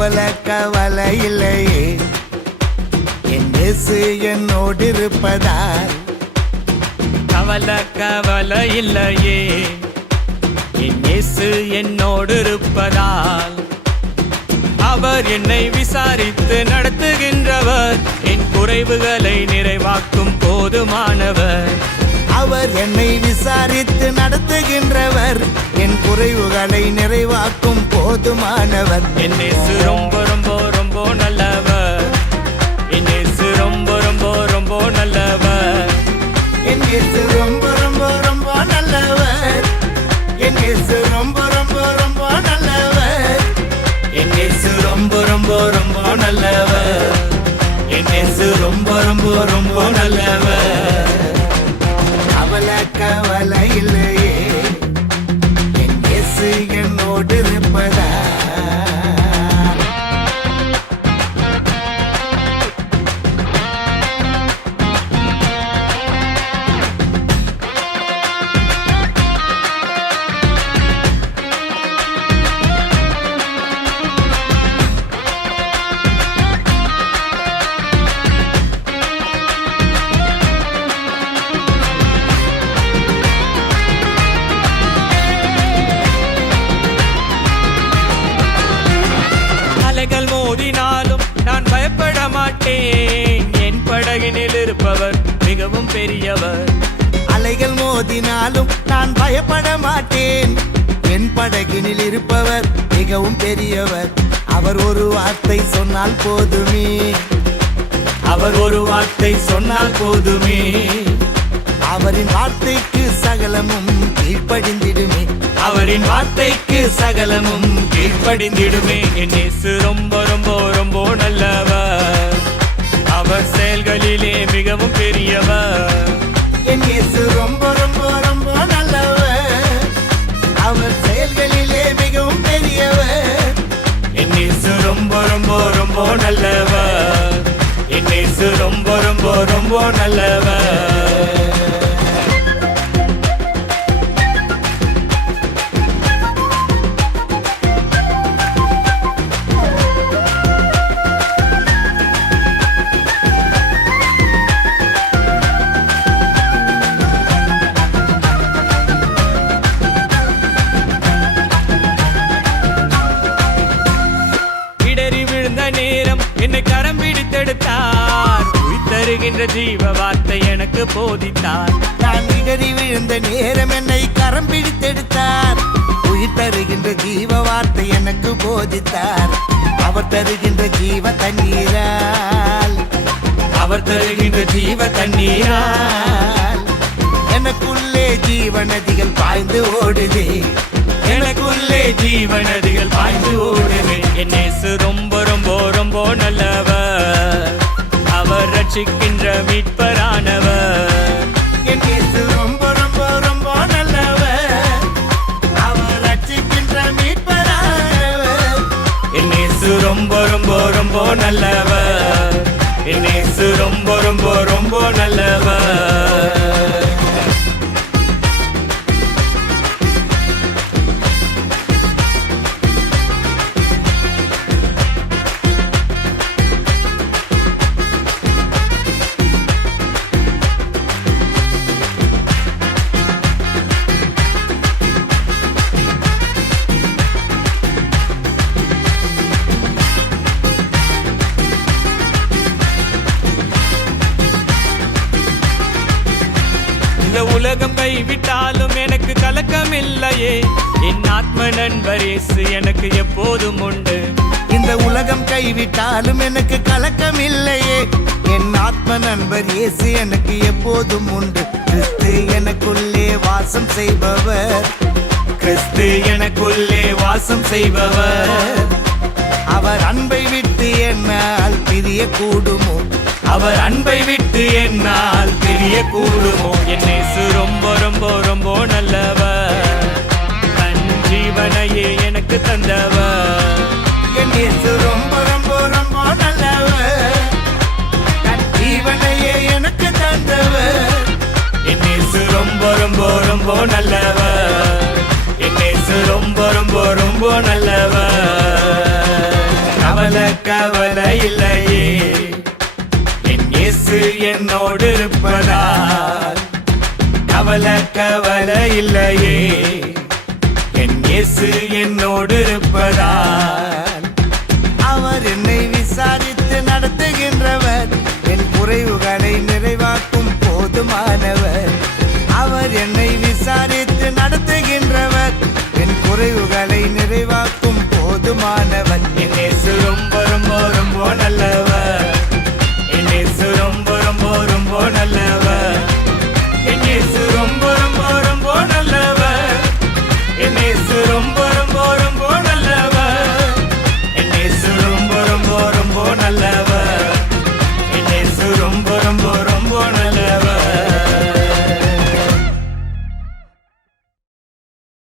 கவலை இல்லையே, என் இயேசு என்னோடு இருப்பதால். கவலை இல்லையே, என் இயேசு என்னோடு இருப்பதால். அவர் என்னை விசாரித்து நடத்துகின்றவர், என் குறைவுகளை நிறைவாக்கும் போதுமானவர். அவர் என்னை விசாரித்து நடத்துகின்றவர், என் குறைவுகளை நிறைவாக்கும் போதுமானவர். என் இயேசு ரொம்ப ரொம்ப ரொம்ப நல்லவர். என் இயேசு ரொம்ப ரொம்ப ரொம்ப நல்லவர். என் இயேசு ரொம்ப ரொம்ப ரொம்ப நல்லவர். என் இயேசு ரொம்ப ரொம்ப ரொம்ப நல்லவர். என் இயேசு ரொம்ப ரொம்ப ரொம்ப நல்லவர். என் இயேசு ரொம்ப ரொம்ப ரொம்ப நல்லவர். கவலை இல்லையே, என் இயேசு என்னோடு இருப்பதால். மோதினாலும் நான் பயப்பட மாட்டேன், என் படகினில் இருப்பவர் மிகவும் பெரியவர். அலைகள் மோதினாலும் நான் பயப்பட மாட்டேன், என் படகினில் இருப்பவர் மிகவும் பெரியவர். அவர் ஒரு வார்த்தை சொன்னால் போதுமே, அவர் ஒரு வார்த்தை சொன்னால் போதுமே. அவரின் வார்த்தைக்கு சகலமும் கீழ்ப்படிந்திடுமே, அவரின் வார்த்தைக்கு சகலமும் கீழ்ப்படிந்திடுமே. என் இயேசு ரொம்ப ரொம்ப ரொம்ப நல்லவர். அவர் செயல்களிலே மிகவும் பெரியவர். என் இயேசு ரொம்ப ரொம்ப ரொம்ப நல்லவர். அவர் செயல்களிலே மிகவும் பெரியவர். என் இயேசு ரொம்ப ரொம்ப ரொம்ப நல்லவர். என் இயேசு ரொம்ப ரொம்ப ரொம்ப நல்லவர். நேரம் என்னை கரம் பிடித்தெடுத்தார், உயிர்த்தருகின்ற ஜீவ வார்த்தை எனக்கு போதித்தார். நான் இடறி விழுந்த நேரம் என்னை கரம் பிடித்தெடுத்தார், உயிர் தருகின்ற ஜீவ வார்த்தை எனக்கு போதித்தார். அவர் தருகின்ற ஜீவ தண்ணீரால், அவர் தருகின்ற ஜீவ தண்ணீரால் எனக்குள்ளே ஜீவநதிகள் பாய்ந்து ஓடுதே, எனக்குள்ளே ஜீவநதிகள் பாய்ந்து ஓடுவே. என் இயேசு ரொம்ப ரொம்ப ரொம்ப நல்லவர். அவர் ரட்சிக்கின்ற மீட்பரானவர். என் இயேசு ரொம்ப ரொம்ப ரொம்ப நல்லவர். அவர் ரட்சிக்கின்ற மீட்பரானவர். என் இயேசு ரொம்ப ரொம்ப ரொம்ப நல்லவர். என் இயேசு ரொம்ப ரொம்ப ரொம்ப நல்லவர். இந்த உலகம் கைவிட்டாலும் எனக்கு கலக்கம் இல்லையே, என் ஆத்ம நண்பர் இயேசு எனக்கு எப்போதும் உண்டு. இந்த உலகம் கைவிட்டாலும் எனக்கு கலக்கம் இல்லையே, என் ஆத்ம நண்பர் இயேசு எனக்கு எப்போதும் உண்டு. கிறிஸ்து எனக்குள்ளே வாசம் செய்பவர், கிறிஸ்து எனக்குள்ளே வாசம் செய்பவர். அவர் அன்பை விட்டு என்னால் பிரிய கூடுமோ, அவர் அன்பை விட்டு என்னால் பிரிய கூடுமோ. என் இயேசு ரொம்ப ரொம்ப ரொம்ப நல்லவர். தன் ஜீவனையே எனக்கு தந்தவர். என் இயேசு ரொம்ப ரொம்ப ரொம்ப நல்லவர். தன் ஜீவனையே எனக்கு தந்தவர். என் இயேசு ரொம்ப ரொம்ப ரொம்ப நல்லவர். என் இயேசு ரொம்ப ரொம்ப ரொம்ப நல்லவர். கவலை கவலை இல்லையே என் இயேசு என்னோடு இருப்பதால் கவலை கவலை இல்லையே என் இயேசு என்னோடு இருப்பதால் அவர் என்னை விசாரித்து நடத்துகின்றவர் என் குறைவுகளை நிறைவாக்கும் போதுமானவர் அவர் என்னை விசாரித்து நடத்துகின்றவர் என் குறைவுகளை நிறைவாக்கும் போதுமானவர் என் இயேசு ரொம்ப ரொம்ப ரொம்ப நல்லவர்